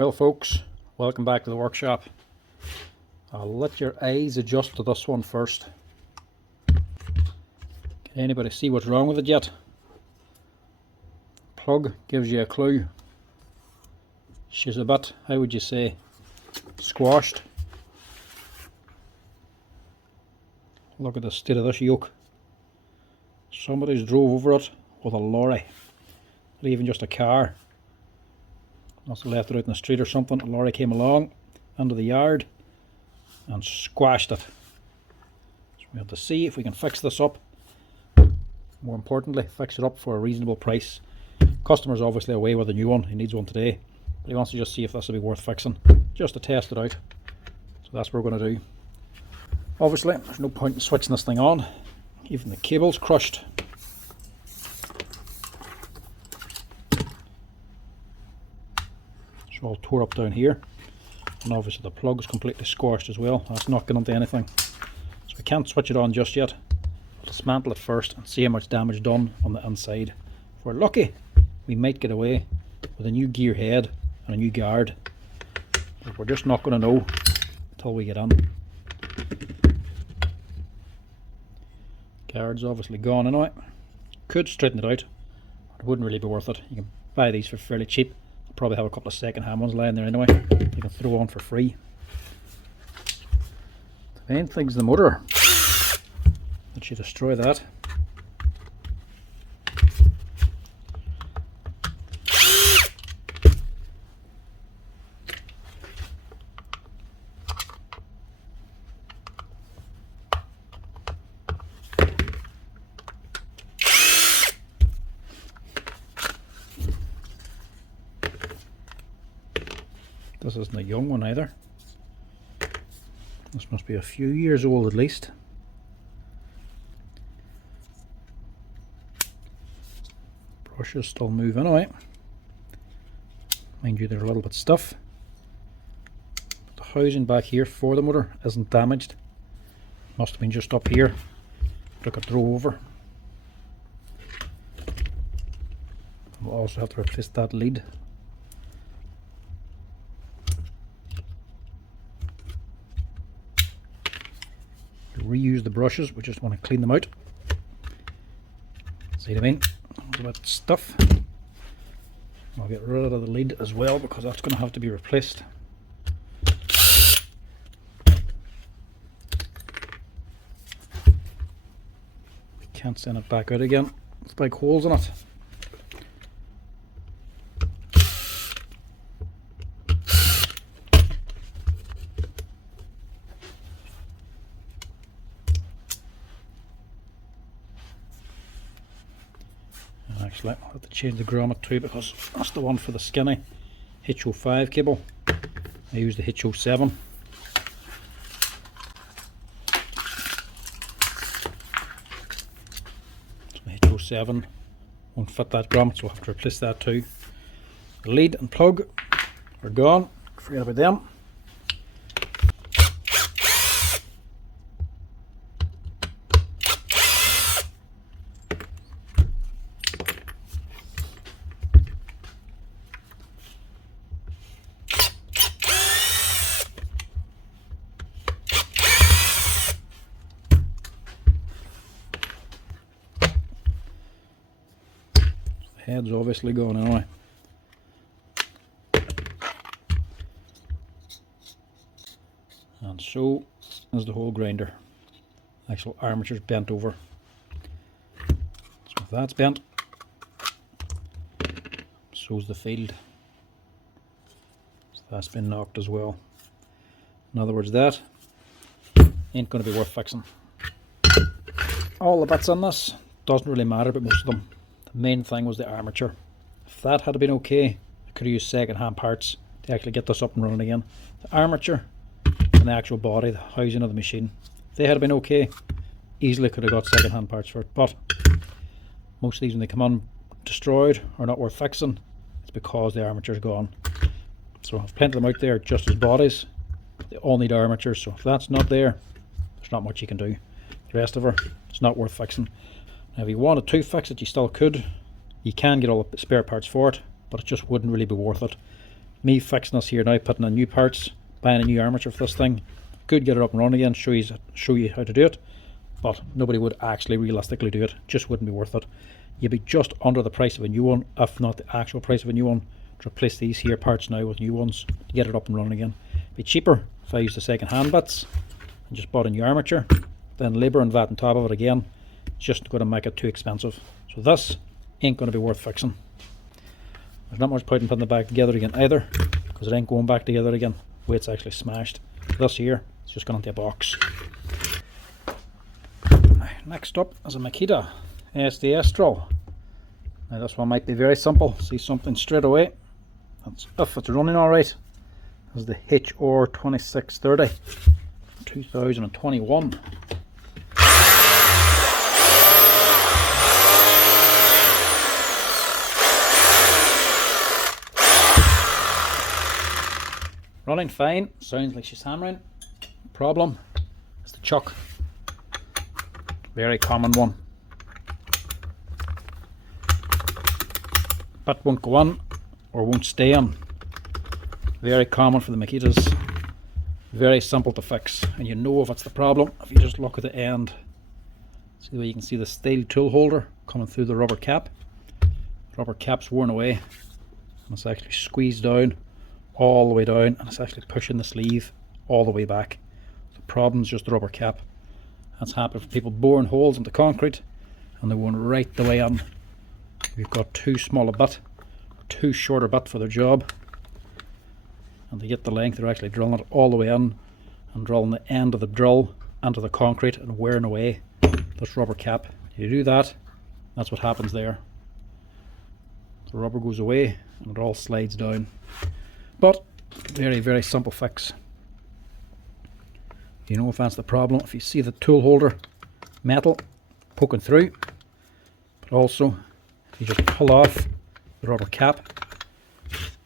Well folks, welcome back to the workshop. I'll let your eyes adjust to this one first. Can anybody see what's wrong with it yet? Plug gives you a clue. She's a bit, how would you say, squashed. Look at the state of this yoke. Somebody's drove over it with a lorry, or even just a car. Must have left it out in the street or something. A lorry came along into the yard and squashed it. So we have to see if we can fix this up. More importantly, fix it up for a reasonable price. Customer's obviously away with a new one. He needs one today, but he wants to just see if this will be worth fixing, just to test it out. So that's what we're going to do. Obviously, there's no point in switching this thing on. Even the cable's crushed. It's all tore up down here, and obviously the plug is completely squashed as well. That's not getting into anything, so we can't switch it on just yet. We'll dismantle it first and see how much damage done on the inside. If we're lucky, we might get away with a new gear head and a new guard, but we're just not going to know until we get in. Guard's obviously gone anyway. Could straighten it out, but it wouldn't really be worth it. You can buy these for fairly cheap. I'll probably have a couple of second hand ones lying there anyway. You can throw on for free. The main thing's the motor. Let you destroy that. This isn't a young one either. This must be a few years old at least. Brushes still move anyway. Mind you, they're a little bit stiff. The housing back here for the motor isn't damaged. Must have been just up here. Took a throw over. We'll also have to replace that lead. Reuse the brushes, we just want to clean them out. See what I mean? There's a bit of stuff. I'll get rid of the lead as well because that's going to have to be replaced. We can't send it back out again. There's big holes in it. Actually, I'll have to change the grommet too because that's the one for the skinny H05 cable. I use the H07. So the H07 won't fit that grommet, so we'll have to replace that too. The lead and plug are gone. Forget about them. Head's obviously gone anyway. And so is the whole grinder. Actual armature's bent over. So if that's bent, so's the field. So that's been knocked as well. In other words, that ain't going to be worth fixing. All the bits on this doesn't really matter, but most of them. The main thing was the armature. If that had been okay, I could have used second hand parts to actually get this up and running again. The armature and the actual body, the housing of the machine, if they had been okay, easily could have got second hand parts for it. But most of these, when they come on destroyed or not worth fixing, it's because the armature's gone. So I've plenty of them out there just as bodies. They all need armatures, so if that's not there, there's not much you can do. The rest of her, it's not worth fixing. Now if you wanted to fix it, you still could. You can get all the spare parts for it, but it just wouldn't really be worth it. Me fixing this here now, putting in new parts, buying a new armature for this thing. Could get it up and running again, show you how to do it, but nobody would actually realistically do it. Just wouldn't be worth it. You'd be just under the price of a new one, if not the actual price of a new one, to replace these here parts now with new ones to get it up and running again. It'd be cheaper if I used the second hand bits and just bought a new armature. Then labour and VAT on top of it again, it's just going to make it too expensive. So this ain't going to be worth fixing. There's not much point in putting it back together again either, because it ain't going back together again the way it's actually smashed. This here, it's just gone into a box. Next up is a Makita SDS drill. Now this one might be very simple. See something straight away. That's if it's running alright. This is the HR2630 2021. Running fine, sounds like she's hammering. Problem is the chuck. Very common one. Bit won't go on or won't stay on. Very common for the Makitas. Very simple to fix, and you know if it's the problem if you just look at the end. See the way you can see the steel tool holder coming through the rubber cap. The rubber cap's worn away and it's actually squeezed down all the way down, and it's actually pushing the sleeve all the way back. The problem's just the rubber cap. That's happened for people boring holes into concrete and they're going right the way in. We've got too small a bit, too short a bit for their job, and to get the length they're actually drilling it all the way in and drilling the end of the drill into the concrete and wearing away this rubber cap. You do that, that's what happens there. The rubber goes away and it all slides down. But very, very simple fix. You know if that's the problem, if you see the tool holder metal poking through, but also if you just pull off the rubber cap,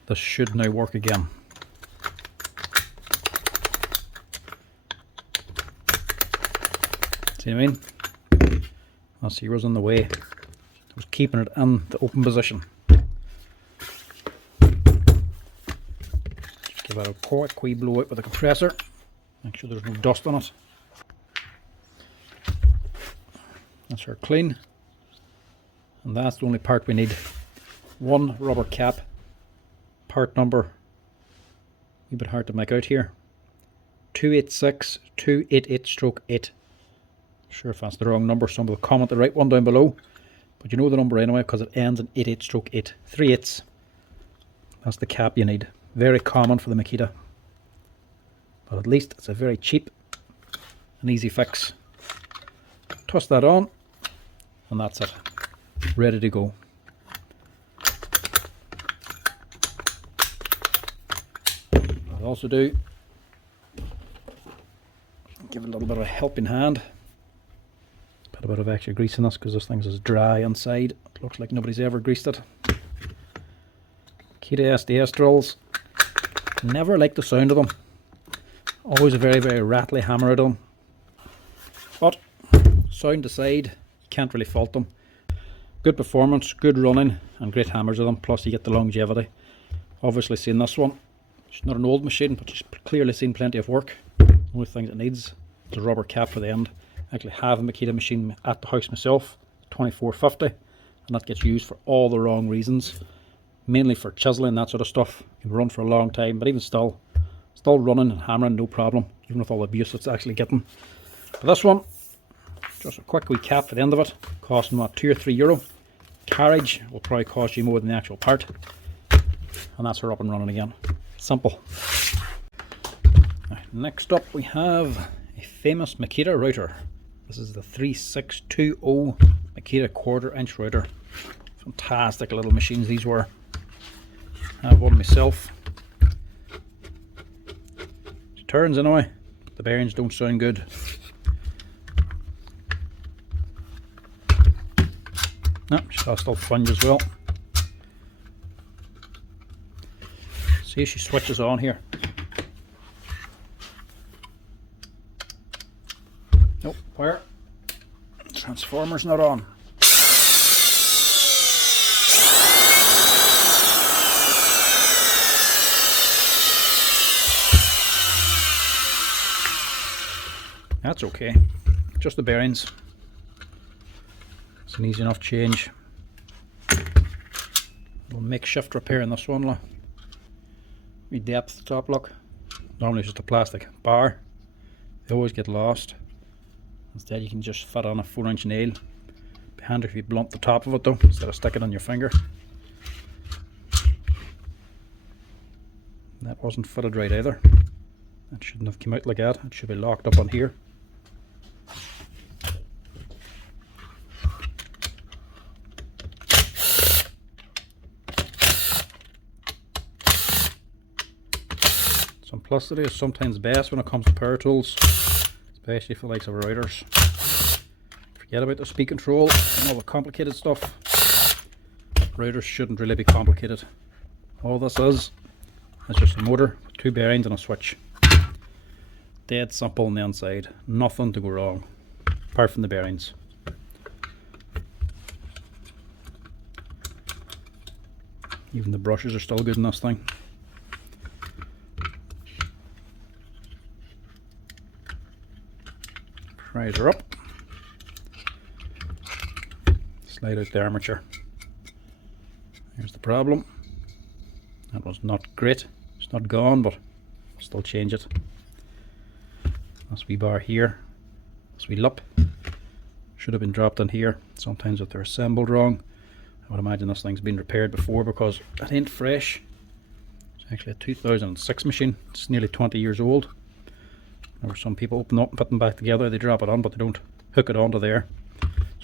this should now work again. See what I mean? I'll see was in the way. It was keeping it in the open position. Give that a quick wee blow out with a compressor. Make sure there's no dust on it. That's her clean. And that's the only part we need. One rubber cap. Part number, a wee bit hard to make out here. 286288-8. Sure if that's the wrong number, somebody will comment the right one down below. But you know the number anyway because it ends in 88-8. 3 8s. That's the cap you need. Very common for the Makita, but at least it's a very cheap and easy fix. Twist that on and that's it, ready to go. I'll also do, give it a little bit of a helping hand, put a bit of extra grease in this because this thing's as dry inside, it looks like nobody's ever greased it. Makita SDS drills, never like the sound of them. Always a very, very rattly hammer at them. But sound aside, you can't really fault them. Good performance, good running, and great hammers of them. Plus you get the longevity. Obviously seen this one. It's not an old machine, but you've clearly seen plenty of work. The only thing it needs is a rubber cap for the end. I actually have a Makita machine at the house myself, 2450, and that gets used for all the wrong reasons. Mainly for chiseling, that sort of stuff. You can run for a long time, but even still running and hammering, no problem, even with all the abuse it's actually getting. For this one, just a quick wee cap for the end of it, costing what, €2 or €3. Carriage will probably cost you more than the actual part, and that's her up and running again. Simple. Right, next up we have a famous Makita router. This is the 3620 Makita 1/4 inch router. Fantastic little machines these were. I have one myself. It turns anyway, the bearings don't sound good. No, she's got still plunge as well. See if she switches on here. Nope, where? Transformer's not on. That's okay. Just the bearings. It's an easy enough change. We'll makeshift repair in this one. Look. Depth top, look. Normally it's just a plastic bar. They always get lost. Instead you can just fit on a 4-inch nail. Be handy if you blunt the top of it though, instead of sticking it on your finger. That wasn't fitted right either. That shouldn't have come out like that. It should be locked up on here. Simplicity is sometimes best when it comes to power tools, especially for the likes of routers. Forget about the speed control and all the complicated stuff. Routers shouldn't really be complicated. All this is just a motor with 2 bearings and a switch. Dead simple on the inside. Nothing to go wrong, apart from the bearings. Even the brushes are still good in this thing. Prise her up. Slide out the armature. Here's the problem. That was not great. It's not gone, but I'll still change it. This wee bar here, this wee lip, should have been dropped in here. Sometimes if they're assembled wrong, I would imagine this thing's been repaired before because it ain't fresh. It's actually a 2006 machine. It's nearly 20 years old. Or some people open up and put them back together, they drop it on but they don't hook it onto there.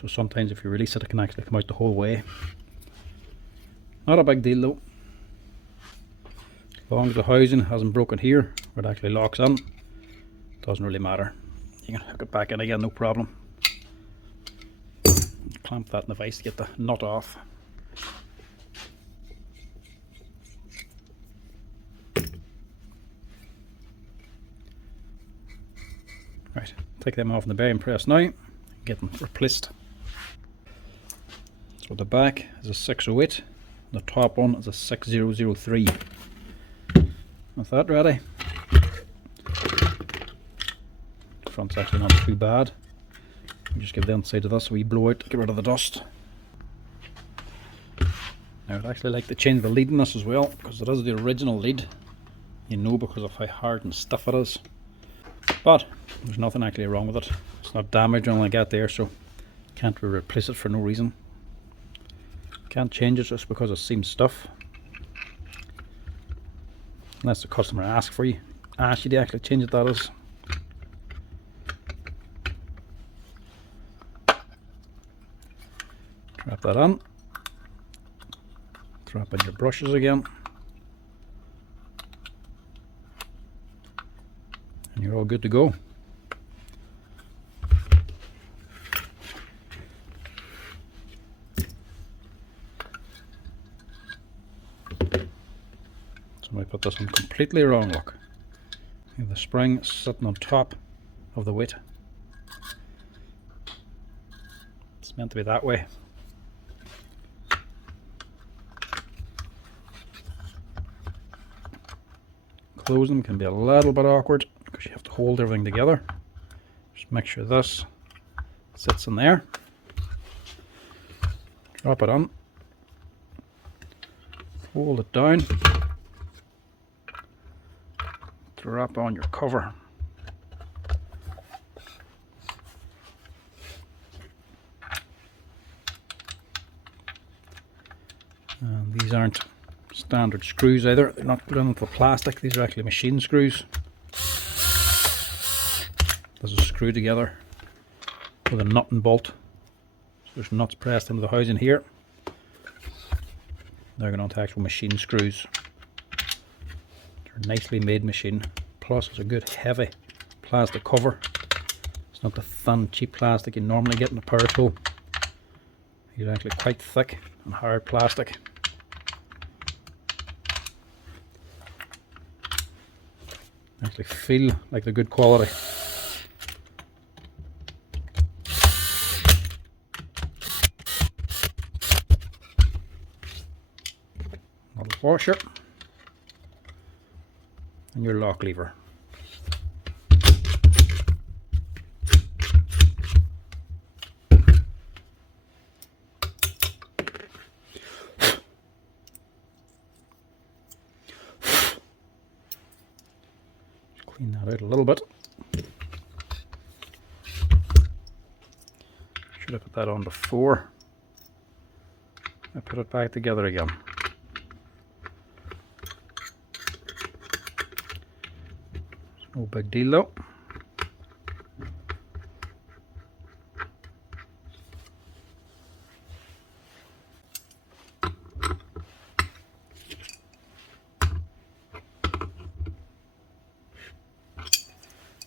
So sometimes if you release it, it can actually come out the whole way. Not a big deal though. As long as the housing hasn't broken here, where it actually locks in, doesn't really matter. You can hook it back in again, no problem. Clamp that in the vise to get the nut off. Right, take them off in the bearing press now, get them replaced. So the back is a 608, the top one is a 6003. With that ready, the front's actually not too bad. You just give the inside of this a wee blow out to get rid of the dust. Now I'd actually like to change the lead in this as well, because it is the original lead, you know, because of how hard and stiff it is. But there's nothing actually wrong with it. It's not damaged or anything like that there, so can't replace it for no reason. Can't change it just because it seems stiff. Unless the customer asks you to actually change it, that is. Drop that on. Drop in your brushes again. And you're all good to go. Somebody put this on completely wrong, look. The spring sitting on top of the weight. It's meant to be that way. Closing them can be a little bit awkward because you have to hold everything together. Just make sure this sits in there. Drop it on. Hold it down. Drop on your cover. And these aren't standard screws either. They're not glued into the plastic. These are actually machine screws. This is screwed together with a nut and bolt. So there's nuts pressed into the housing here. They're going onto actual machine screws. They're a nicely made machine. Plus it's a good heavy plastic cover. It's not the thin cheap plastic you normally get in a power tool. These are actually quite thick and hard plastic. Actually feel like they're good quality. Little washer and your lock lever. Clean that out a little bit. Should have put that on before I put it back together again. No big deal though.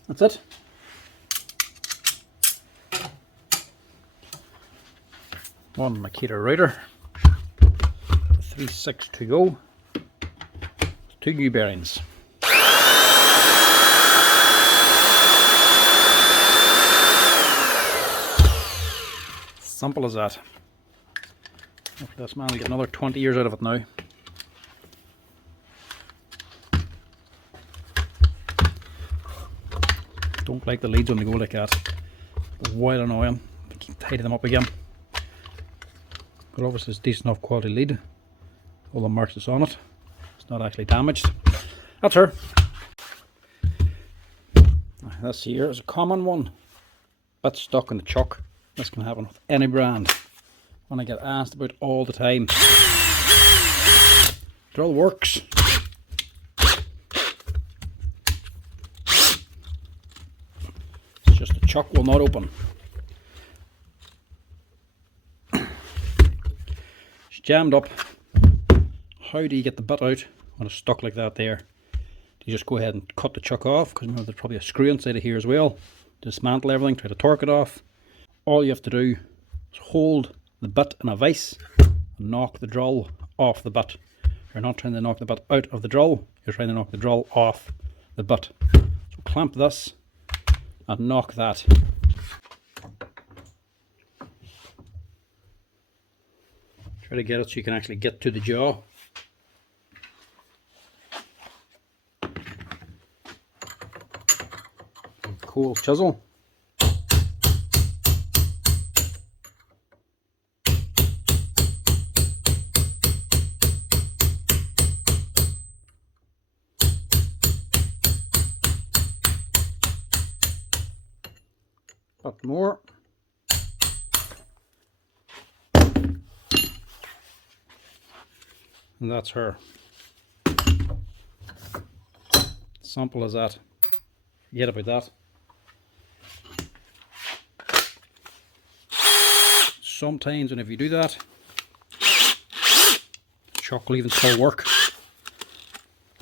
That's it. One Makita router, 3.6 to go, 2 new bearings. Simple as that. Hopefully this man will get another 20 years out of it now. Don't like the leads when they go like that. They're wild annoying. I keep tidying them up again. But obviously it's decent enough quality lead. All the marks that's on it. It's not actually damaged. That's her. This here is a common one. Bit stuck in the chuck. This can happen with any brand. One I get asked about all the time. Drill works. It's just the chuck will not open. It's jammed up. How do you get the bit out when it's stuck like that there? You just go ahead and cut the chuck off, because remember there's probably a screw inside of here as well. Dismantle everything, try to torque it off. All you have to do is hold the bit in a vise and knock the drill off the bit. You're not trying to knock the bit out of the drill, you're trying to knock the drill off the bit. So clamp this and knock that. Try to get it so you can actually get to the jaw. Cool chisel. Bit more. And that's her. Simple as that. Forget about that. Sometimes whenever you do that, the chuck will even still work,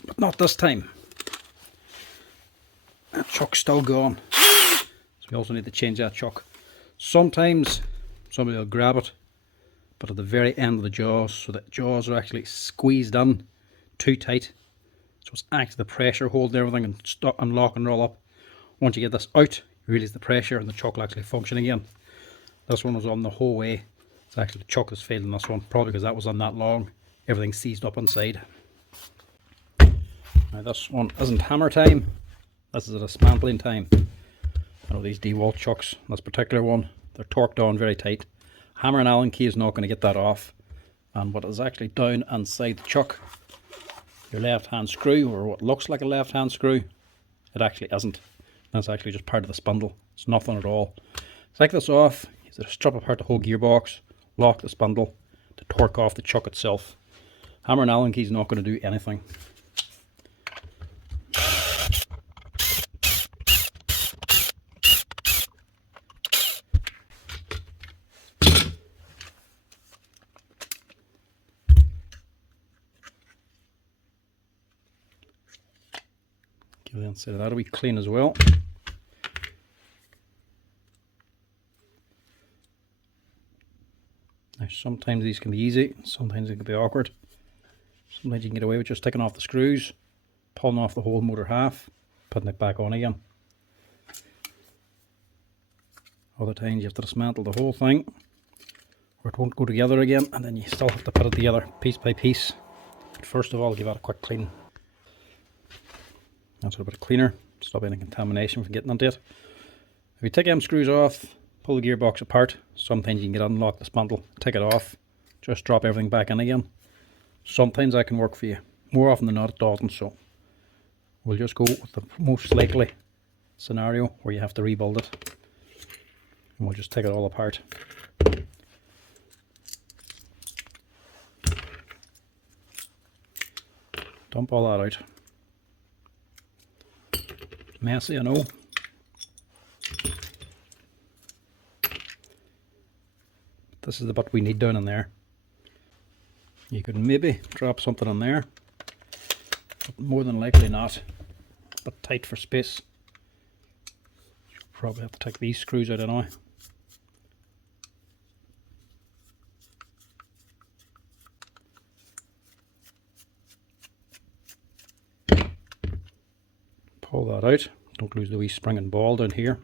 but not this time. That chuck's still gone, so we also need to change that chuck. Sometimes somebody will grab it, but at the very end of the jaws, so that jaws are actually squeezed in too tight, so it's actually the pressure holding everything and stop and lock and roll up. Once you get this out, you release the pressure and the chuck will actually function again. This one was on the whole way. It's actually the chuck that's failed in this one, probably because that was on that long. Everything seized up inside. Now this one isn't hammer time. This is a dismantling time. I know these Dewalt chucks, this particular one, they're torqued on very tight. Hammer and Allen key is not going to get that off. And what is actually down inside the chuck, your left hand screw, or what looks like a left hand screw, it actually isn't. That's actually just part of the spindle. It's nothing at all. Take this off. So strip apart the whole gearbox, lock the spindle to torque off the chuck itself. Hammer and Allen key is not going to do anything. Give the inside of that a wee clean as well. Now sometimes these can be easy, sometimes they can be awkward. Sometimes you can get away with just taking off the screws, pulling off the whole motor half, putting it back on again. Other times you have to dismantle the whole thing, or it won't go together again, and then you still have to put it together piece by piece. But first of all, give that a quick clean. That's a bit of cleaner, stop any contamination from getting into it. If you take them screws off, pull the gearbox apart, sometimes you can get unlock the spindle, take it off, just drop everything back in again. Sometimes that can work for you. More often than not it doesn't, so We'll just go with the most likely scenario where you have to rebuild it. And we'll just take it all apart. Dump all that out. Messy, I know. This is the bit we need down in there. You could maybe drop something in there, but more than likely not. But tight for space. Probably have to take these screws out anyway. Pull that out. Don't lose the wee spring and ball down here.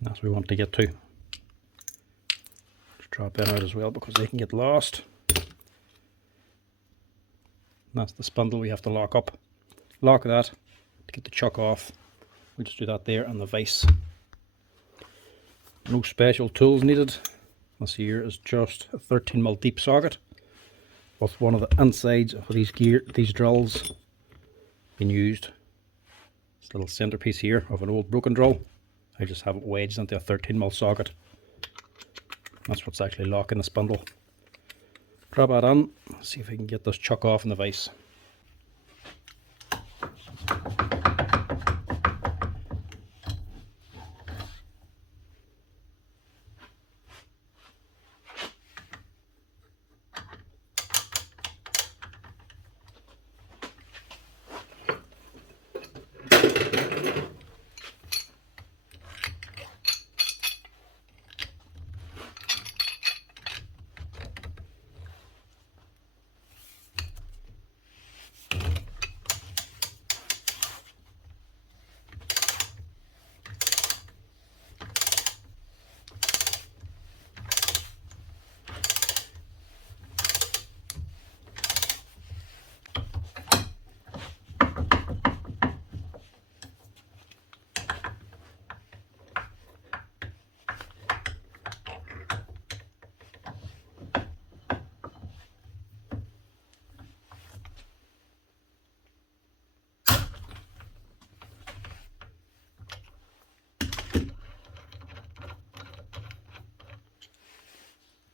That's what we want to get to. Just drop in out as well because they can get lost. That's the spindle we have to lock up. Lock that to get the chuck off. We just do that there and the vise. No special tools needed. This here is just a 13mm deep socket with one of the insides of these drills being used. This little centerpiece here of an old broken drill. I just have it wedged into a 13mm socket. That's what's actually locking the spindle. Drop that in. See if I can get this chuck off in the vise.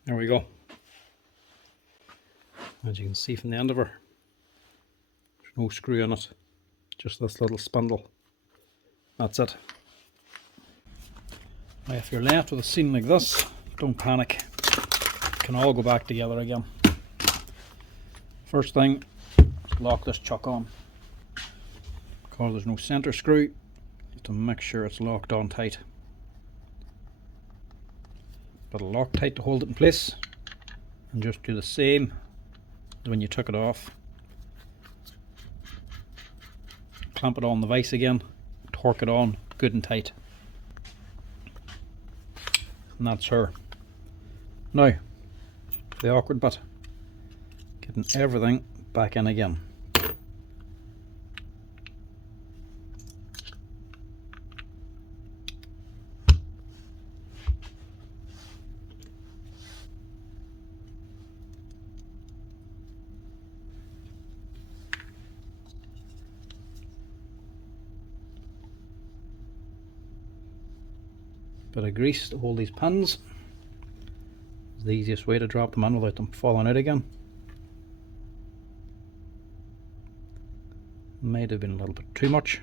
There we go. As you can see from the end of her, there's no screw in it, just this little spindle. That's it. Now if you're left with a scene like this, don't panic. It can all go back together again. First thing is lock this chuck on. Because there's no center screw, you have to make sure it's locked on tight. But lock tight to hold it in place, and just do the same as when you took it off. Clamp it on the vise again, torque it on good and tight, and that's her. Now the awkward bit, getting everything back in again. Bit of grease to hold these pins. It's the easiest way to drop them in without them falling out again. Might have been a little bit too much,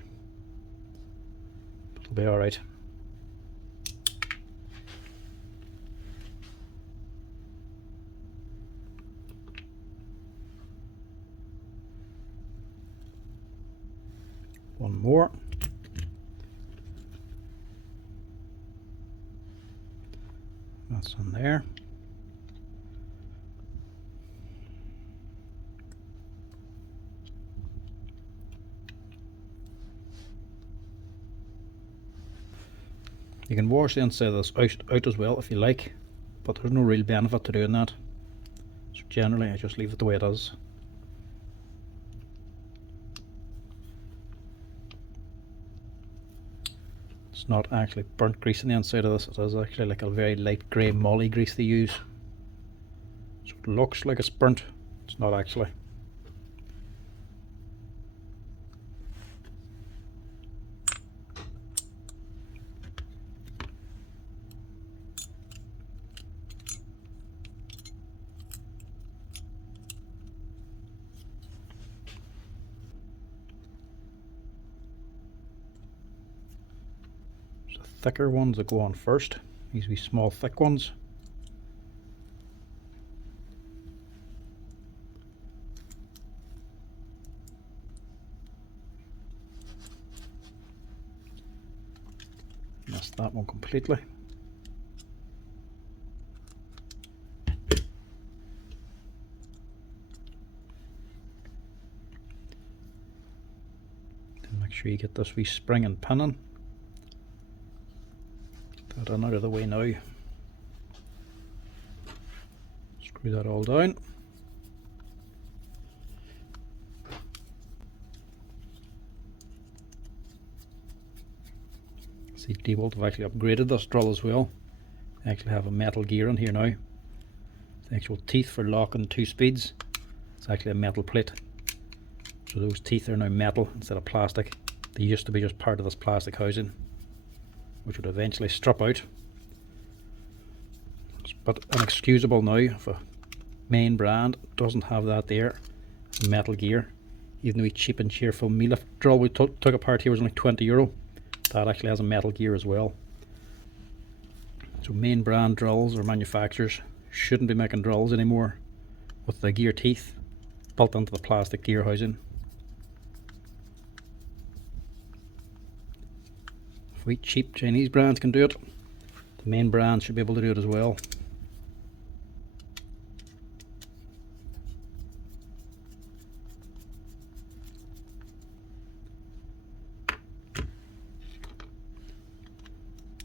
but it'll be alright. One more. That's on there. You can wash the inside of this out as well if you like, but there's no real benefit to doing that. So generally I just leave it the way it is. It's not actually burnt grease on the inside of this, it is actually like a very light grey molly grease they use. So it looks like it's burnt, it's not actually. So thicker ones that go on first, these wee small thick ones. Missed that one completely. Then make sure you get this wee spring and pin in. That in out of the way now. Screw that all down. See, Dewalt have actually upgraded this drill as well. They actually have a metal gear in here now. The actual teeth for locking 2 speeds, it's actually a metal plate. So those teeth are now metal instead of plastic. They used to be just part of this plastic housing, which would eventually strip out. But inexcusable now if a main brand doesn't have that there, metal gear. Even though we cheap and cheerful meal lift drill we took apart here was only €20. That actually has a metal gear as well. So main brand drills or manufacturers shouldn't be making drills anymore with the gear teeth built into the plastic gear housing. If we cheap Chinese brands can do it, the main brand should be able to do it as well.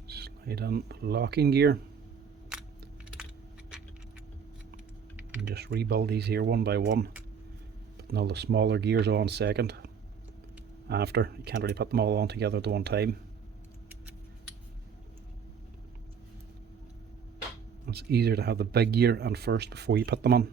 Slide in the locking gear and just rebuild these here one by one, putting all the smaller gears on second. After, you can't really put them all on together at one time. It's easier to have the big gear on first before you put them on.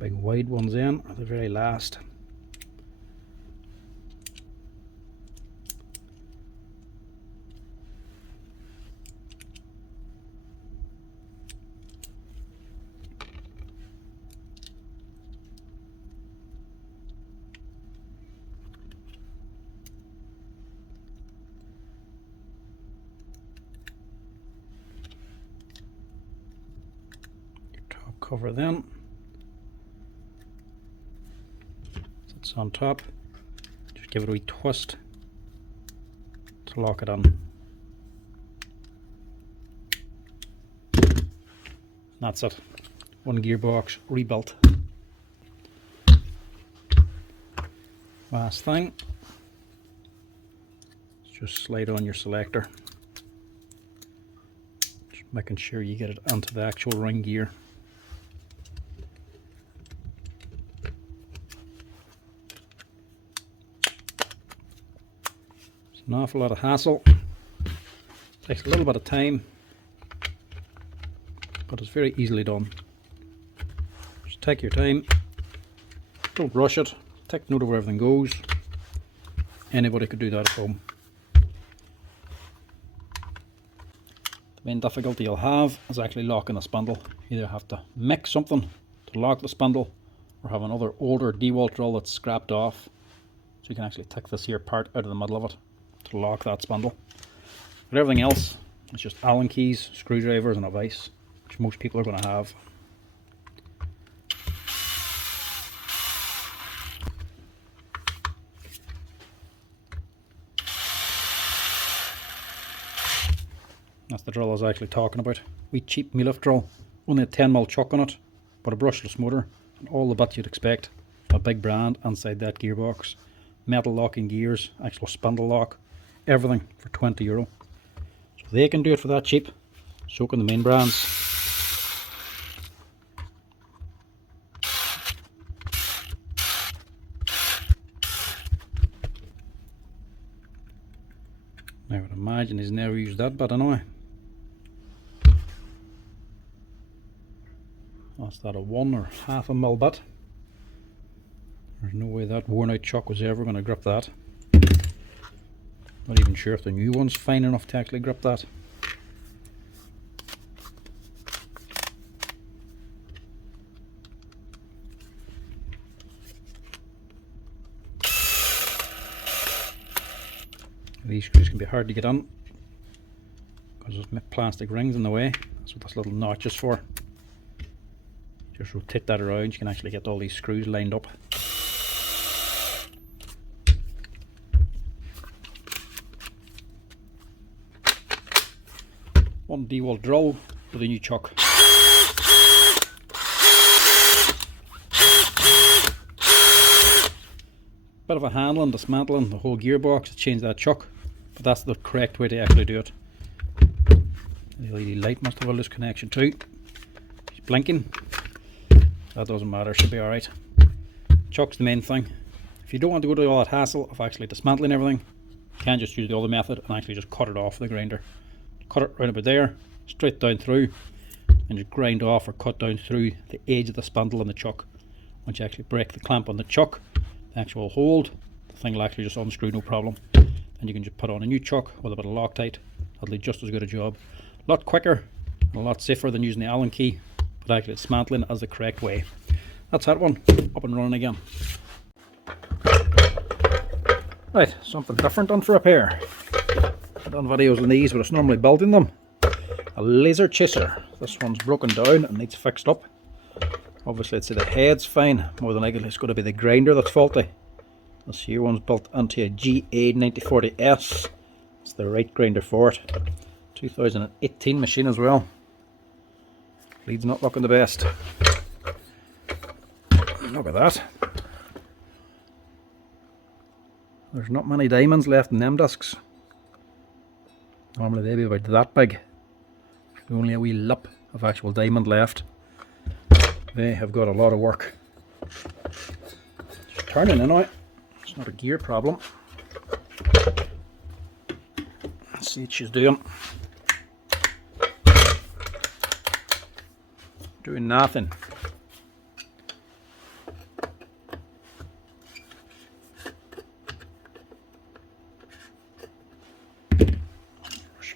Big wide ones in are the very last. Your top cover then. It's on top, just give it a wee twist to lock it on. That's it, one gearbox rebuilt. Last thing, just slide on your selector, just making sure you get it onto the actual ring gear. An awful lot of hassle, takes a little bit of time, but it's very easily done. Just take your time, don't rush it, take note of where everything goes. Anybody could do that at home. The main difficulty you'll have is actually locking the spindle. You either have to mix something to lock the spindle or have another older Dewalt drill that's scrapped off, so you can actually take this here part out of the middle of it to lock that spindle. But everything else, it's just Allen keys, screwdrivers and a vise, which most people are going to have. That's the drill I was actually talking about. We cheap me lift drill, only a 10mm chuck on it, but a brushless motor, and all the bits you'd expect. A big brand inside that gearbox, metal locking gears, actual spindle lock, everything for €20. So they can do it for that cheap, so can the main brands. I would imagine he's never used that bit anyway. That's that a 1 or half a mil bit. There's no way that worn out chuck was ever going to grip that. Not even sure if the new one's fine enough to actually grip that. These screws can be hard to get on because there's plastic rings in the way. That's what this little notch is for. Just rotate that around, you can actually get all these screws lined up. One Dewalt drill with a new chuck. Bit of a handling, dismantling the whole gearbox to change that chuck, but that's the correct way to actually do it. The LED light must have a loose connection too. It's blinking. That doesn't matter, should be alright. Chuck's the main thing. If you don't want to go to all that hassle of actually dismantling everything, you can just use the other method and actually just cut it off the grinder. Cut it right about there, straight down through, and just grind off or cut down through the edge of the spindle on the chuck. Once you actually break the clamp on the chuck, the actual hold, the thing will actually just unscrew no problem. And you can just put on a new chuck with a bit of Loctite. That'll do just as good a job. A lot quicker and a lot safer than using the Allen key, but actually dismantling is the correct way. That's that one, up and running again. Right, something different done for repair. I've done videos on these, but it's normally building them. A laser chaser. This one's broken down and needs fixed up. Obviously I'd say the head's fine, more than likely it's going to be the grinder that's faulty. This here one's built into a GA9040S. It's the right grinder for it. 2018 machine as well. Lead's not looking the best. Look at that. There's not many diamonds left in them discs. Normally they'd be about that big. Only a wee lip of actual diamond left. They have got a lot of work. It's turning anyway. It's not a gear problem. Let's see what she's doing. Doing nothing.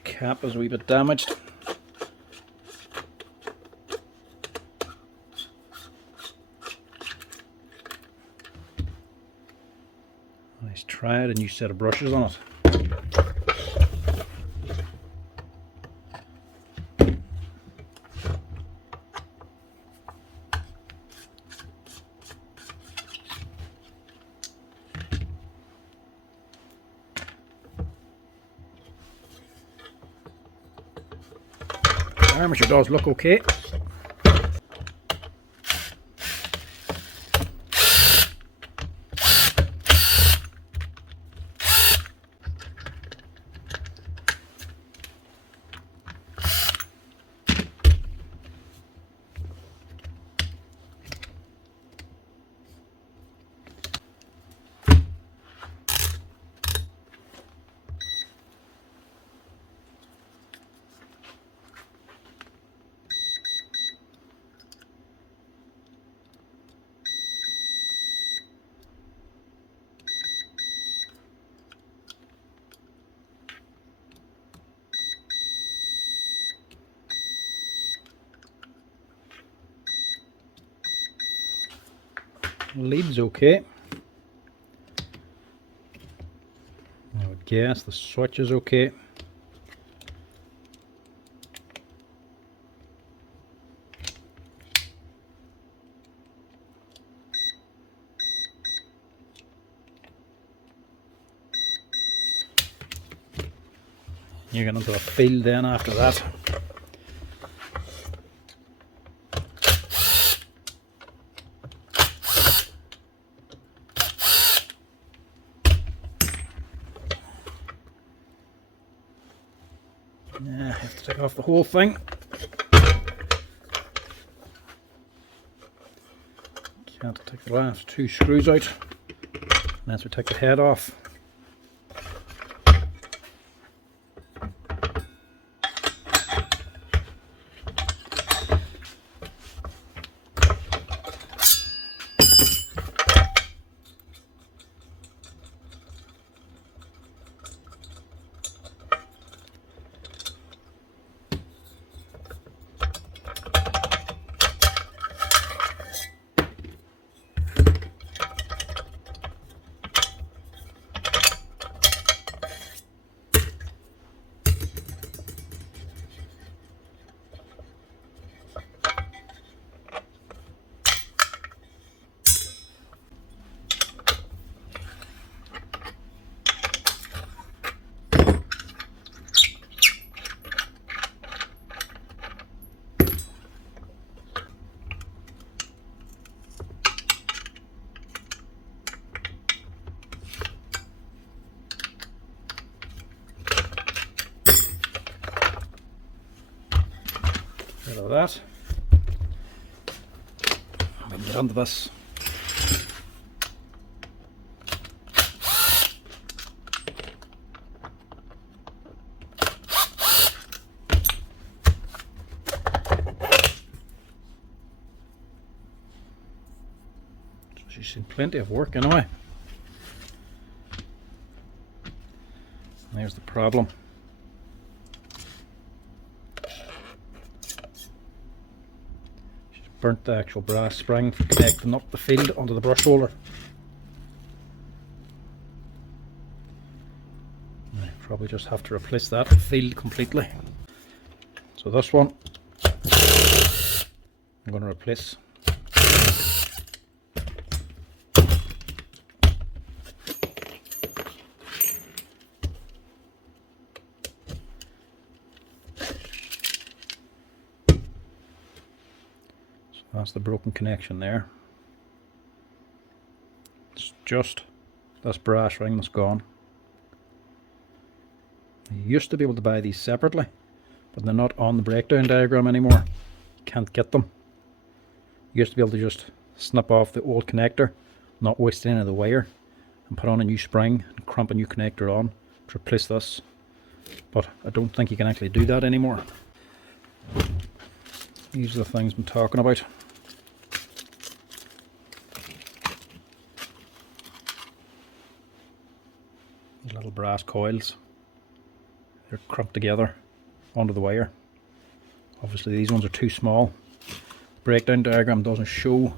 Cap is a wee bit damaged. Nice try it, a new set of brushes on it. The armature does look okay. Lead's okay. I would guess the switch is okay. You get into a field then after that. Yeah, I have to take off the whole thing. Can't take the last 2 screws out unless we take the head off. Rid of that. We can get onto this. She's seen plenty of work anyway. There's the problem. She's burnt the actual brass spring for connecting up the field onto the brush holder. I probably just have to replace that field completely. So this one I'm going to replace. That's the broken connection there. It's just this brass ring that's gone. You used to be able to buy these separately, but they're not on the breakdown diagram anymore. You can't get them. You used to be able to just snip off the old connector, not waste any of the wire, and put on a new spring and cramp a new connector on to replace this. But I don't think you can actually do that anymore. These are the things I'm talking about. These little brass coils, they're cramped together onto the wire. Obviously these ones are too small. The breakdown diagram doesn't show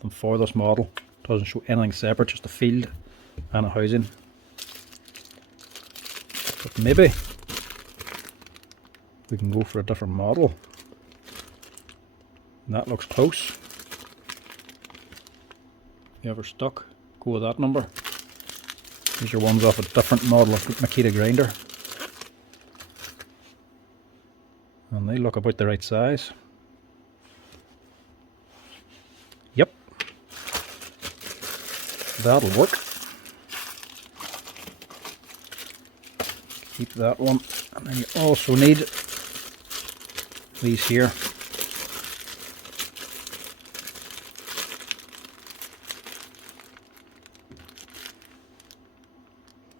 them for this model. It doesn't show anything separate, just a field and a housing. But maybe we can go for a different model. And that looks close. If you ever stuck, go with that number. These are ones off a different model of Makita grinder. And they look about the right size. Yep. That'll work. Keep that one. And then you also need these here.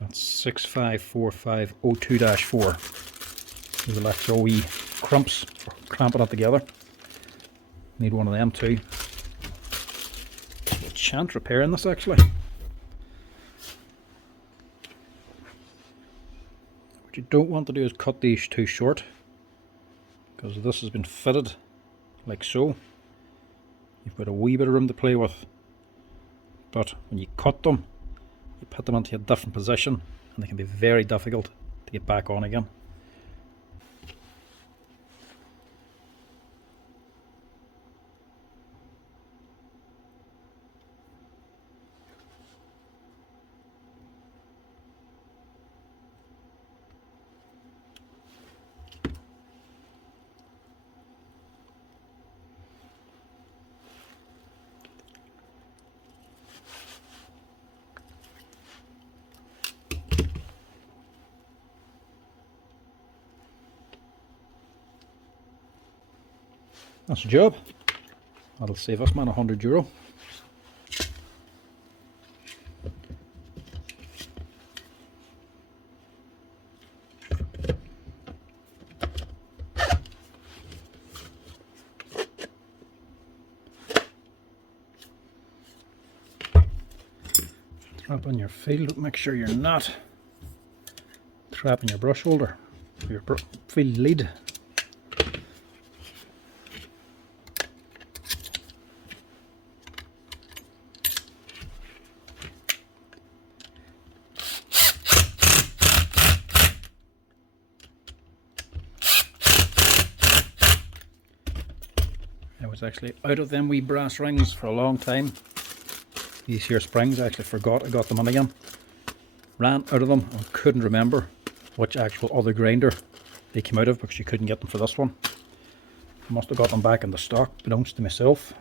That's 654502-4. These electro wee crumps for clamping it together. Need one of them too. Chance repairing this actually. What you don't want to do is cut these too short, because this has been fitted like so. You've got a wee bit of room to play with, but when you cut them, you put them into a different position and they can be very difficult to get back on again. That's the job. That'll save us, man, €100. Trapping your field, make sure you're not trapping your brush holder, your field lead. I was actually out of them wee brass rings for a long time. These here springs, I actually forgot I got them on again. Ran out of them and couldn't remember which actual other grinder they came out of because you couldn't get them for this one. I must have got them back in the stock, belongs to myself.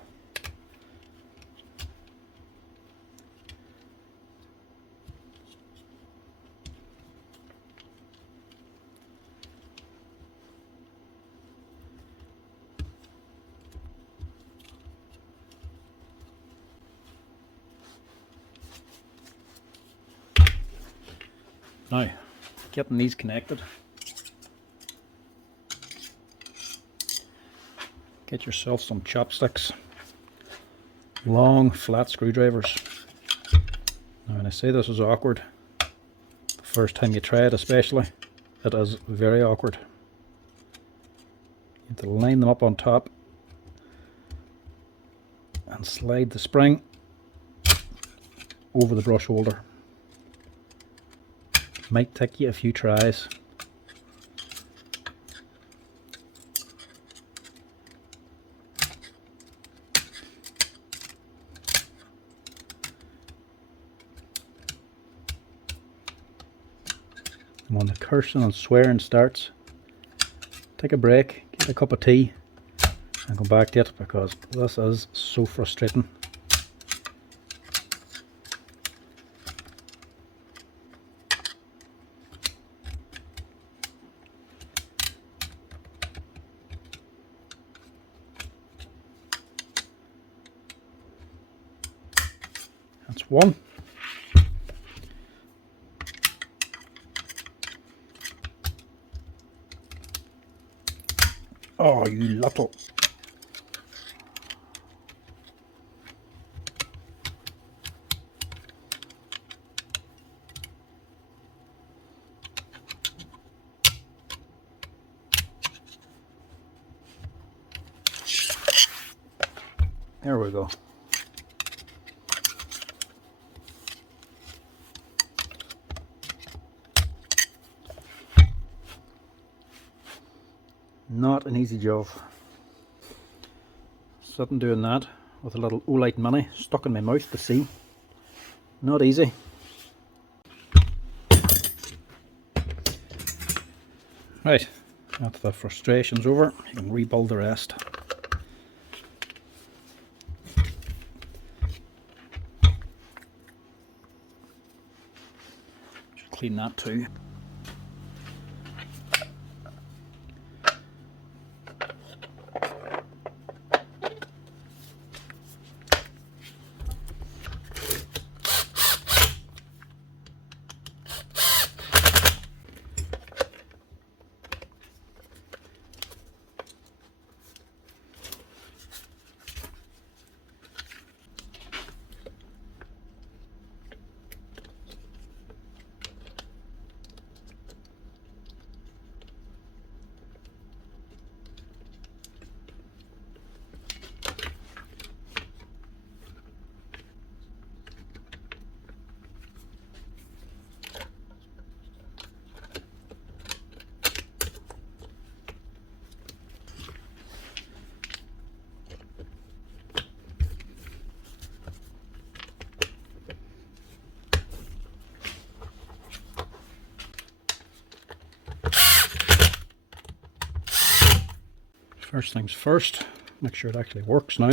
Now, getting these connected, get yourself some chopsticks, long flat screwdrivers. Now when I say this is awkward, the first time you try it especially, it is very awkward. You have to line them up on top and slide the spring over the brush holder. Might take you a few tries. And when the cursing and swearing starts, take a break, get a cup of tea and come back to it, because this is so frustrating. That's one. Oh, you little. There we go. Not an easy job. Sitting doing that with a little Olight Mini stuck in my mouth to see. Not easy. Right, after the frustration's over, you can rebuild the rest. Should clean that too. First things first, make sure it actually works now.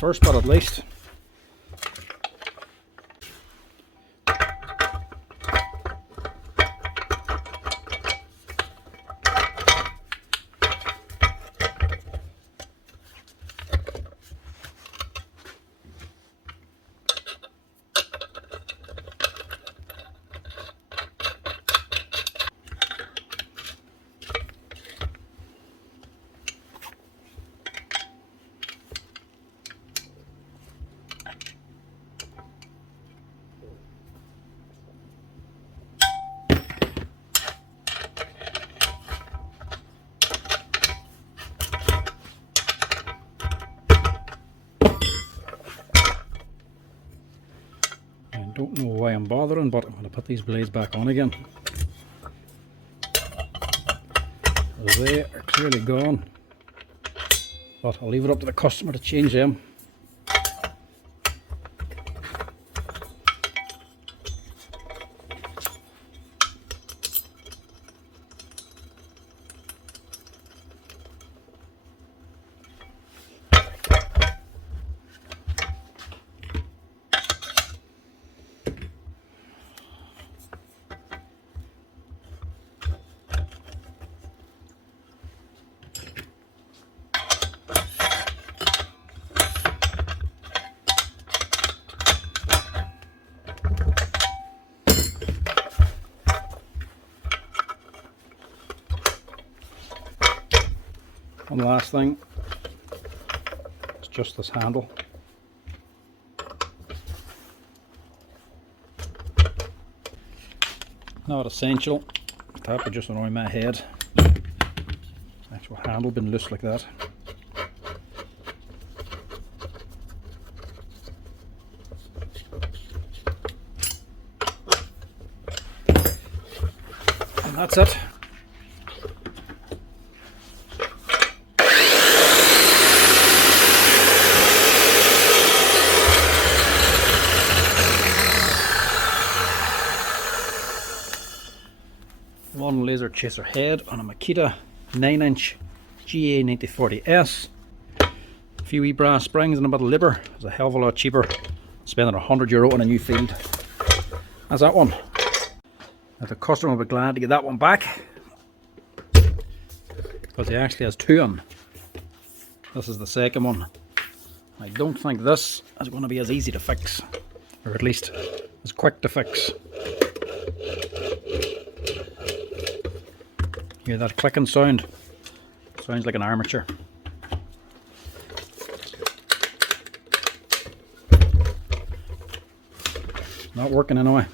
first, but at least. I don't know why I'm bothering, but I'm going to put these blades back on again. They are clearly gone, but I'll leave it up to the customer to change them. One last thing, it's just this handle. Not essential, that would just annoy my head. Actual handle been loose like that. And that's it. One laser chaser head on a Makita 9-inch GA9040S. A few wee brass springs and a bit of liber. It's a hell of a lot cheaper spending €100 on a new field. That's that one. Now the customer will be glad to get that one back, because he actually has two on. This is the second one. I don't think this is going to be as easy to fix, or at least as quick to fix. Hear that clicking sound? Sounds like an armature. Not working anyway.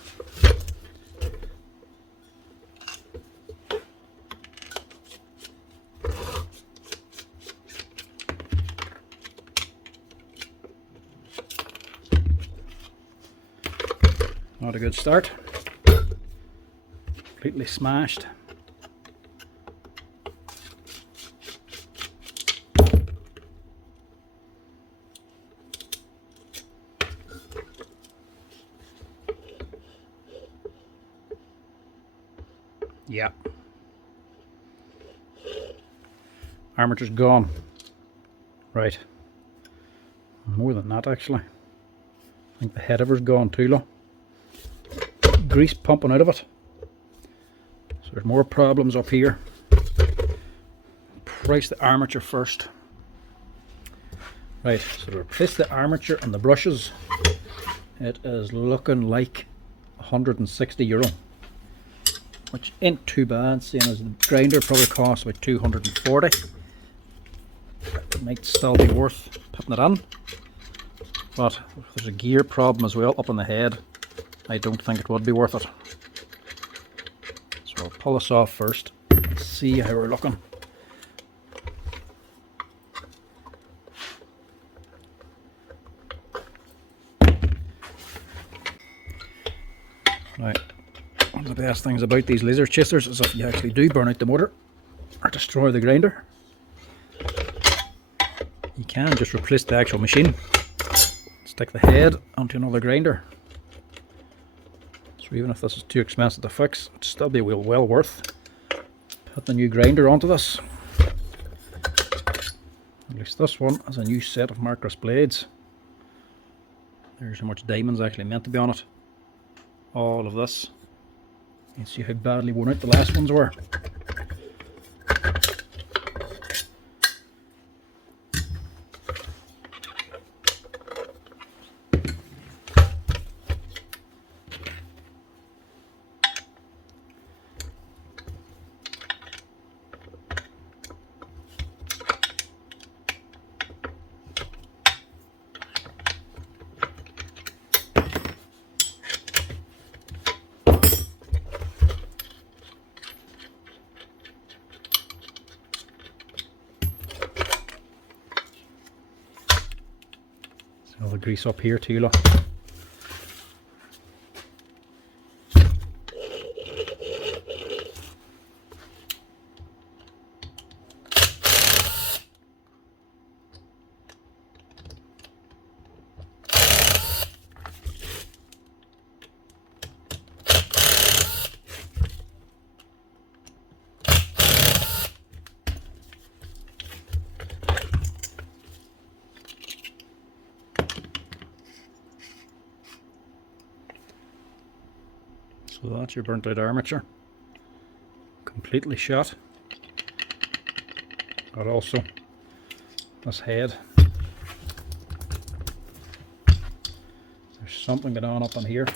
Not a good start. Completely smashed. Yeah. Armature's gone. Right. More than that actually. I think the head of her's gone too, low. Grease pumping out of it. So there's more problems up here. Price the armature first. Right, so to replace the armature and the brushes, it is looking like €160. Which ain't too bad, seeing as the grinder probably costs about 240. It might still be worth putting it on, but if there's a gear problem as well up on the head, I don't think it would be worth it. So I'll pull this off first and see how we're looking. Right. One of the best things about these laser chasers is if you actually do burn out the motor or destroy the grinder, you can just replace the actual machine, stick the head onto another grinder. So even if this is too expensive to fix, it'd still be well worth putting the new grinder onto this. At least this one has a new set of Marcus blades. There's how much diamond's actually meant to be on it. All of this. You can see how badly worn out the last ones were. All the grease up here too, look. So that's your burnt out armature, completely shot. But also this head, there's something going on up in here.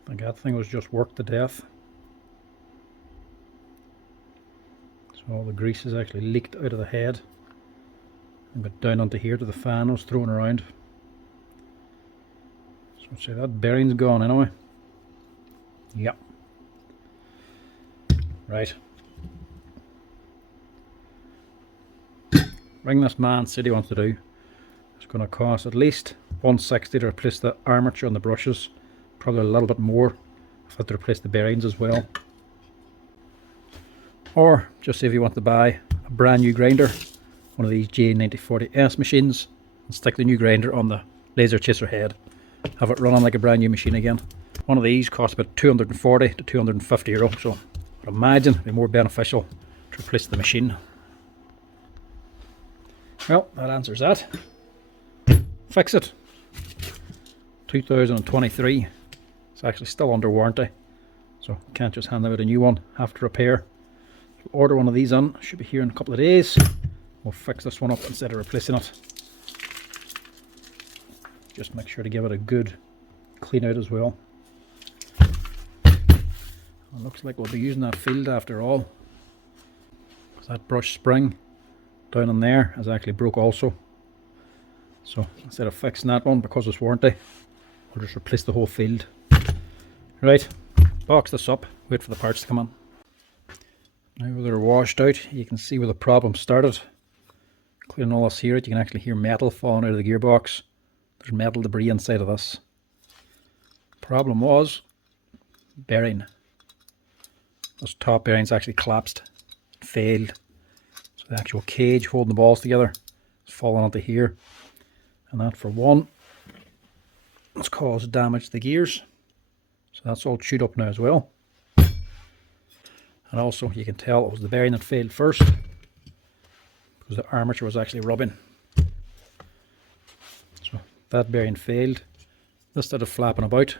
I think that thing was just worked to death. So all the grease is actually leaked out of the head and got down onto here to the fan I was throwing around. So I'd say that bearing's gone anyway. Yep. Right. Ring this man said he wants to do. It's going to cost at least $160 to replace the armature on the brushes. Probably a little bit more if I have to replace the bearings as well. Or just if you want to buy a brand new grinder, one of these J9040S machines, and stick the new grinder on the laser chaser head. Have it running like a brand new machine again. One of these costs about 240 to 250 euro, so I'd imagine it'd be more beneficial to replace the machine. Well, that answers that. Fix it. 2023. It's actually still under warranty, so you can't just hand out a new one after repair. So order one of these in, should be here in a couple of days. We'll fix this one up instead of replacing it. Just make sure to give it a good clean out as well. It looks like we'll be using that field after all. That brush spring down in there is actually broke also. So instead of fixing that one because it's warranty, we'll just replace the whole field. Right, box this up, wait for the parts to come in. Now they're washed out, you can see where the problem started. Clearing all this here, you can actually hear metal falling out of the gearbox. There's metal debris inside of this. Problem was bearing. This top bearing's actually collapsed, failed. So the actual cage holding the balls together is falling onto here. And that for one has caused damage to the gears. So that's all chewed up now as well. And also you can tell it was the bearing that failed first, because the armature was actually rubbing. So that bearing failed. This started flapping about,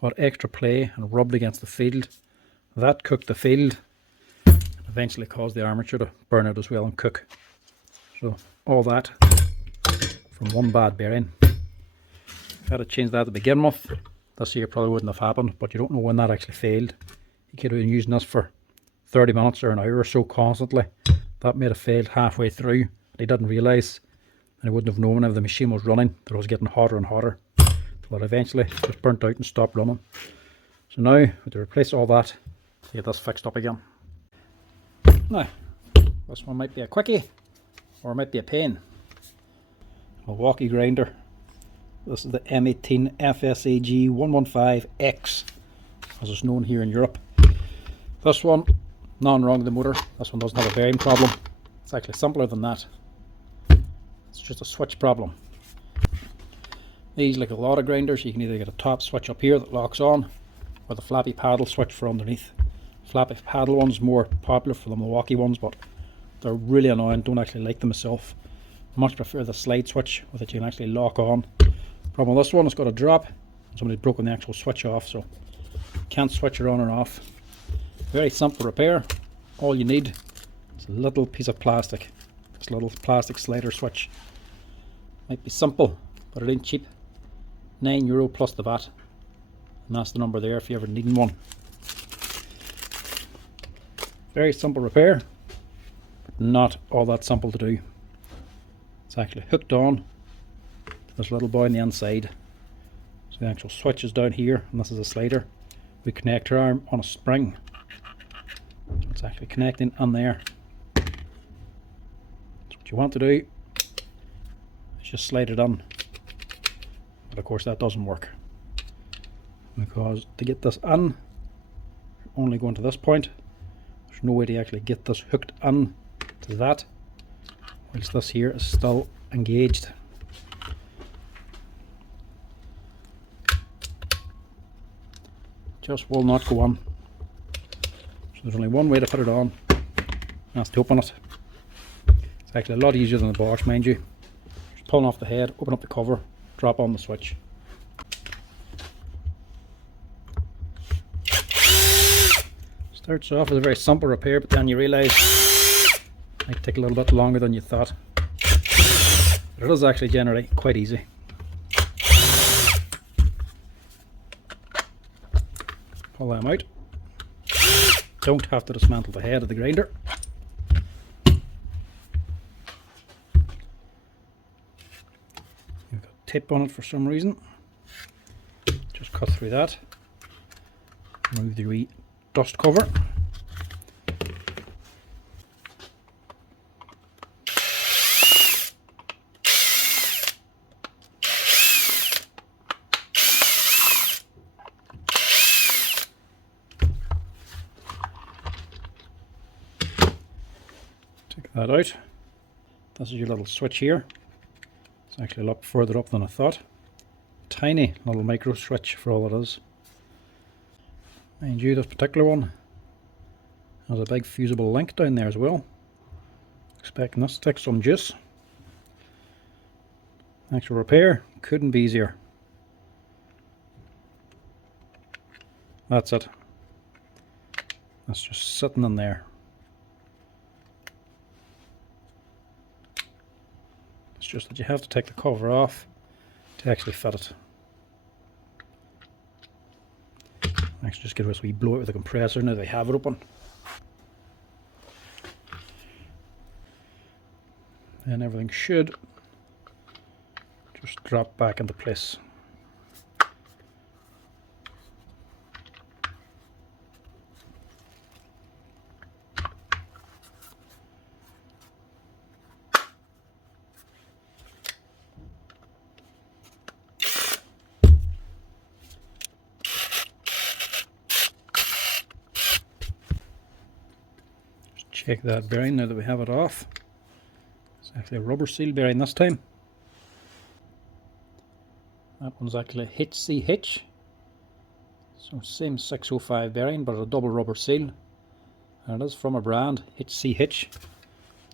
got extra play and rubbed against the field. That cooked the field and eventually caused the armature to burn out as well and cook. So all that from one bad bearing. If I had to change that to begin with, this here probably wouldn't have happened, but you don't know when that actually failed. You could have been using this for 30 minutes or an hour or so constantly. That may have failed halfway through. They didn't realise And I wouldn't have known if the machine was running that it was getting hotter and hotter, till it eventually just burnt out and stopped running. So now we have to replace all that to get this fixed up again. Now, this one might be a quickie, or it might be a pain. Milwaukee grinder. This is the M18 FSAG 115X, as it's known here in Europe. This one, nothing wrong with the motor. This one doesn't have a bearing problem. It's actually simpler than that. It's just a switch problem. These, like a lot of grinders, you can either get a top switch up here that locks on, or the flappy paddle switch for underneath. Flappy paddle one's more popular for the Milwaukee ones, but they're really annoying. Don't actually like them myself. I much prefer the slide switch that you can actually lock on. Problem with this one, it's got a drop. Somebody's broken the actual switch off, so can't switch it on or off. Very simple repair. All you need is a little piece of plastic. This little plastic slider switch. Might be simple, but it ain't cheap. €9 plus the VAT. And that's the number there if you ever need one. Very simple repair, but not all that simple to do. It's actually hooked on to this little boy on the inside. So the actual switch is down here, and this is a slider. We connect our arm on a spring. So it's actually connecting on there. So what you want to do is just slide it on. But of course that doesn't work, because to get this on, you're only going to this point. There's no way to actually get this hooked on to that, whilst this here is still engaged. Just will not go on. So there's only one way to put it on, and that's to open it. It's actually a lot easier than the Bosch, mind you. Just pulling off the head, open up the cover, drop on the switch. Starts off as a very simple repair, but then you realise it might take a little bit longer than you thought. But it is actually generally quite easy. Pull them out. Don't have to dismantle the head of the grinder. You've got tape on it for some reason. Just cut through that. Remove the wee dust cover. Take that out. This is your little switch here. It's actually a lot further up than I thought. Tiny little micro switch for all it is. Mind you, this particular one has a big fusible link down there as well. Expecting this to take some juice. Actual repair couldn't be easier. That's it. That's just sitting in there. It's just that you have to take the cover off to actually fit it. Actually, just give us a wee blow it with a compressor now they have it open. And everything should just drop back into place. Check that bearing now that we have it off. It's actually a rubber seal bearing this time. That one's actually HCH. So same 605 bearing, but a double rubber seal. And it is from a brand, HCH.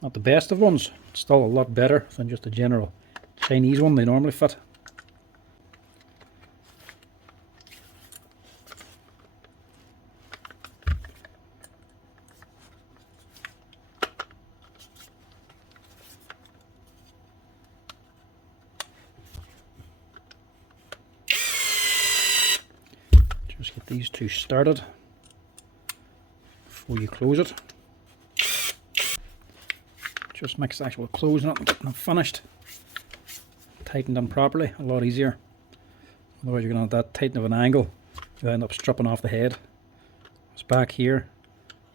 Not the best of ones, it's still a lot better than just a general Chinese one they normally fit. Just get these two started before you close it. Just makes the actual closing up and getting them finished tightened in properly, a lot easier. Otherwise you're going to have that tight of an angle, you end up stripping off the head. It's back here,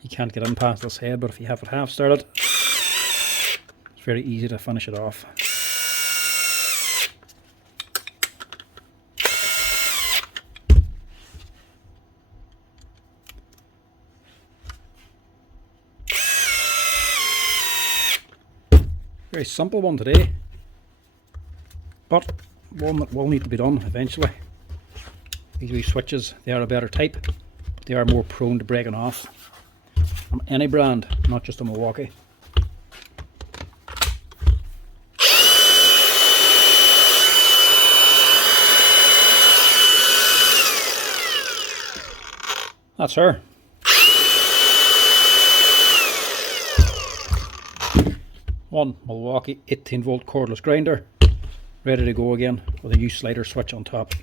you can't get in past this head, but if you have it half started, it's very easy to finish it off. Very simple one today, but one that will need to be done eventually. These wee switches, they are a better type, but they are more prone to breaking off from any brand, not just a Milwaukee. That's her. One Milwaukee 18-volt cordless grinder, ready to go again with a U-slider switch on top.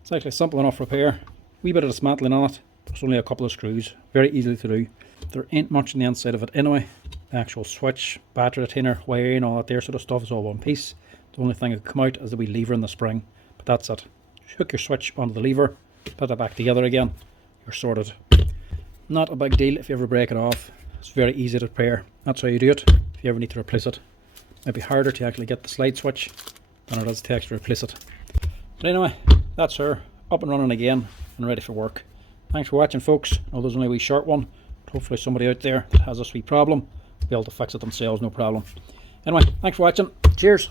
It's actually simple enough repair. Wee bit of dismantling on it, but it's only a couple of screws. Very easily to do. There ain't much on the inside of it anyway. The actual switch, battery retainer, wiring, all that there sort of stuff is all one piece. The only thing that can come out is the wee lever in the spring, but that's it. Hook your switch onto the lever, put it back together again, you're sorted. Not a big deal if you ever break it off. It's very easy to repair. That's how you do it if you ever need to replace it. Might be harder to actually get the slide switch than it is to actually replace it. But anyway, that's her, up and running again and ready for work. Thanks for watching, folks. I know there's only a wee short one, but hopefully somebody out there that has this wee problem will be able to fix it themselves, no problem. Anyway, thanks for watching. Cheers.